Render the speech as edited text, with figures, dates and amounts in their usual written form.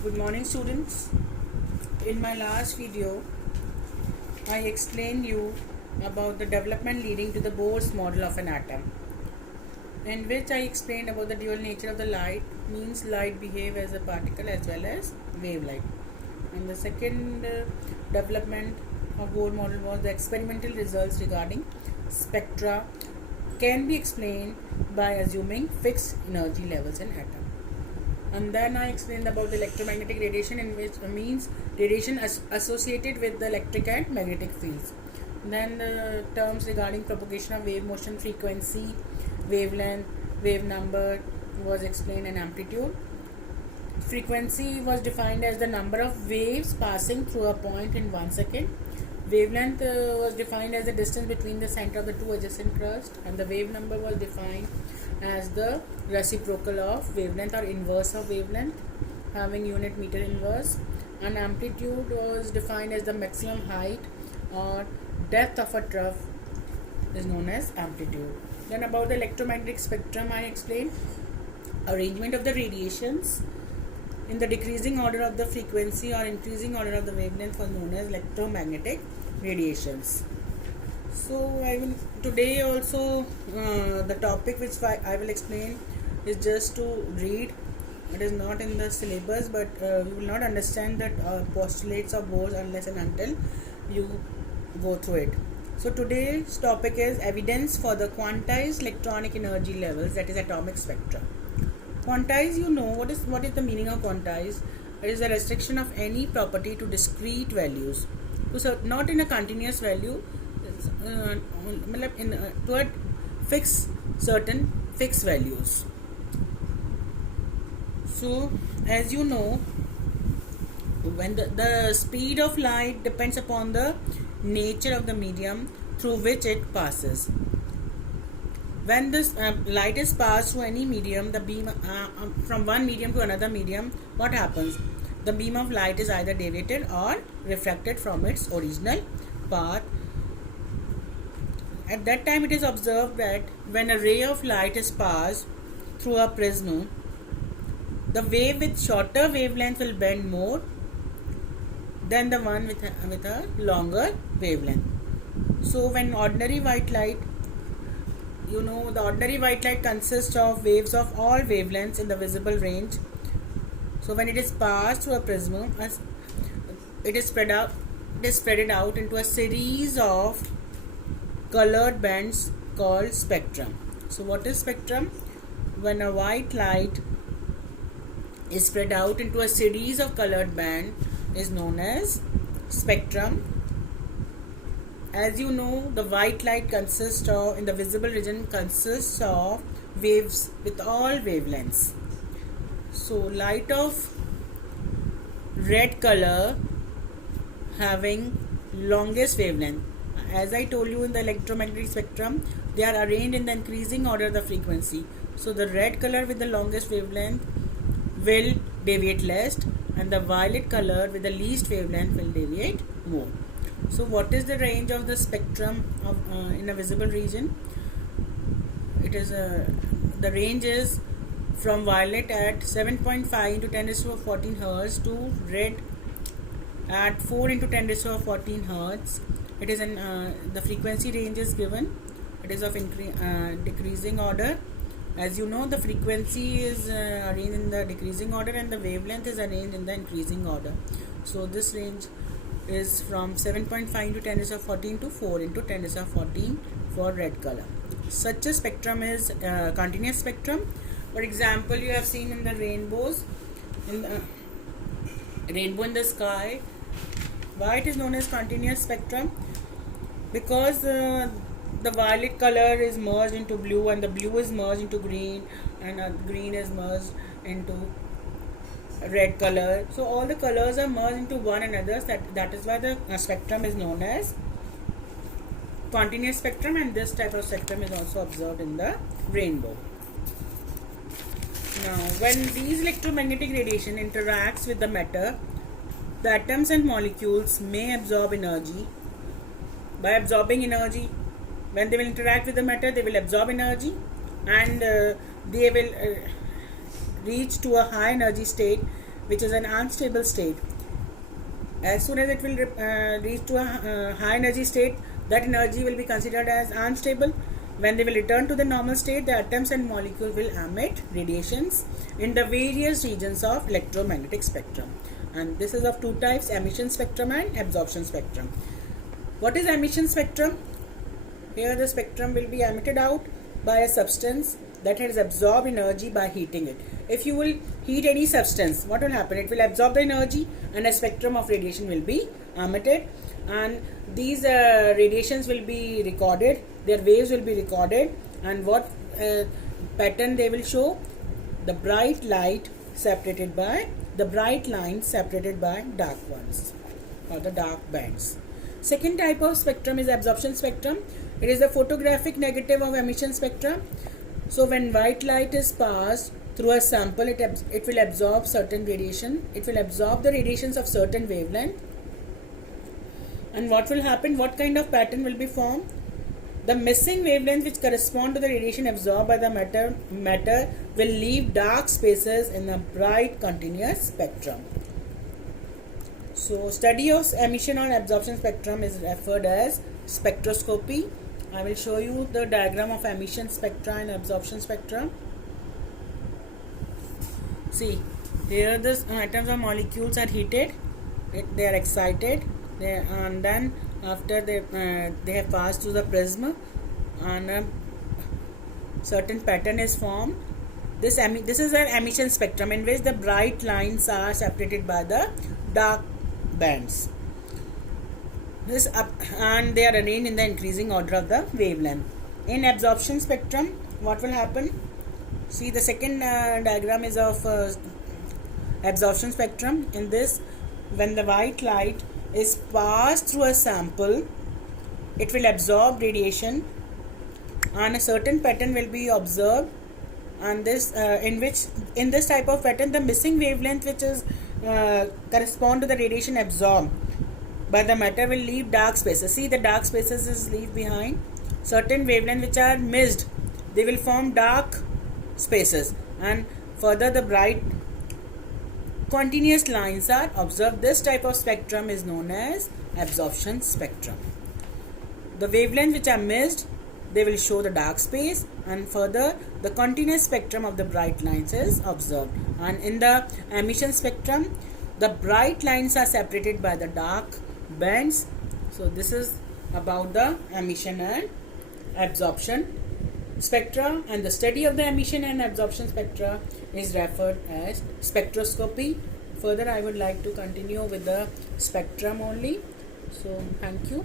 Good morning, students. In my last video, I explained you about the development leading to the Bohr's model of an atom, in which I explained about the dual nature of the light, means light behave as a particle as well as wave light. And the second development of Bohr model was the experimental results regarding spectra can be explained by assuming fixed energy levels in atom. And then I explained about the electromagnetic radiation, in which means radiation associated with the electric and magnetic fields. Then the terms regarding propagation of wave motion, frequency, wavelength, wave number was explained, and amplitude. Frequency was defined as the number of waves passing through a point in 1 second. Wavelength was defined as the distance between the center of the two adjacent crusts, and the wave number was defined as the reciprocal of wavelength or inverse of wavelength, having unit meter inverse. And amplitude was defined as the maximum height or depth of a trough is known as amplitude. Then about the electromagnetic spectrum, I explained arrangement of the radiations in the decreasing order of the frequency or increasing order of the wavelength was known as electromagnetic radiations. So I will today also the topic which I will explain is just to read. It is not in the syllabus, but you will not understand that postulates of Bohr unless and until you go through it. So today's topic is evidence for the quantized electronic energy levels, that is atomic spectra. Quantize, you know what is the meaning of quantize? It is the restriction of any property to discrete values, so not in a continuous value, to a certain fixed values. So as you know, when the speed of light depends upon the nature of the medium through which it passes. When this light is passed through any medium, the beam from one medium to another medium, what happens? The beam of light is either deviated or refracted from its original path. At that time, it is observed that when a ray of light is passed through a prism, the wave with shorter wavelength will bend more than the one with a longer wavelength. So when ordinary white light, the ordinary white light consists of waves of all wavelengths in the visible range. So when it is passed through a prism, it is spread out into a series of colored bands called spectrum. So what is spectrum? When a white light is spread out into a series of colored bands is known as spectrum. As you know, the white light in the visible region consists of waves with all wavelengths. So light of red color having longest wavelength. As I told you, in the electromagnetic spectrum, they are arranged in the increasing order of the frequency. So the red color with the longest wavelength will deviate less, and the violet color with the least wavelength will deviate more. So what is the range of the spectrum in a visible region? It is the range is from violet at 7.5 into 10 to 14 Hertz to red at 4 into 10 to 14 Hertz. It is the frequency range is given. It is of decreasing order. As you know, the frequency is arranged in the decreasing order and the wavelength is arranged in the increasing order. So this range is from 7.5 into 10 to 14 to 4 into 10 to 14 for red color. Such a spectrum is continuous spectrum. For example, you have seen in the rainbows, in the rainbow in the sky. Why it is known as continuous spectrum? Because the violet color is merged into blue, and the blue is merged into green, and green is merged into red color. So all the colors are merged into one another. That is why the spectrum is known as continuous spectrum, and this type of spectrum is also observed in the rainbow. Now, when these electromagnetic radiation interacts with the matter, the atoms and molecules may absorb energy. By absorbing energy, when they will interact with the matter, they will absorb energy, and they will reach to a high energy state which is an unstable state. As soon as it will reach to a high energy state, that energy will be considered as unstable. When they will return to the normal state, the atoms and molecules will emit radiations in the various regions of electromagnetic spectrum. And this is of two types: emission spectrum and absorption spectrum. What is emission spectrum? Here the spectrum will be emitted out by a substance that has absorbed energy by heating it. If you will heat any substance, what will happen? It will absorb the energy and a spectrum of radiation will be emitted, and these radiations will be recorded, their waves will be recorded, and what pattern they will show? The bright light separated by the bright lines separated by dark ones, or the dark bands. Second type of spectrum is absorption spectrum. It is the photographic negative of emission spectrum. So when white light is passed through a sample, it will absorb certain radiation. It will absorb the radiations of certain wavelength. And what will happen? What kind of pattern will be formed? The missing wavelengths which correspond to the radiation absorbed by the matter will leave dark spaces in a bright continuous spectrum. So study of emission or absorption spectrum is referred as spectroscopy. I will show you the diagram of emission spectra and absorption spectra. See, here the atoms or molecules are heated, they are excited, and then after they have passed through the prism, and a certain pattern is formed. This is an emission spectrum in which the bright lines are separated by the dark bands. And they are arranged in the increasing order of the wavelength. In absorption spectrum, what will happen? See, the second diagram is of absorption spectrum. In this, when the white light is passed through a sample, it will absorb radiation, and a certain pattern will be observed. And this in this type of pattern, the missing wavelength which is correspond to the radiation absorbed by the matter will leave dark spaces. See, the dark spaces is leave behind. Certain wavelengths which are missed, they will form dark spaces, and further the bright continuous lines are observed. This type of spectrum is known as absorption spectrum. The wavelengths which are missed, they will show the dark space, and further the continuous spectrum of the bright lines is observed. And in the emission spectrum, the bright lines are separated by the dark bands. So this is about the emission and absorption spectra, and the study of the emission and absorption spectra is referred as spectroscopy. Further, I would like to continue with the spectrum only. So thank you.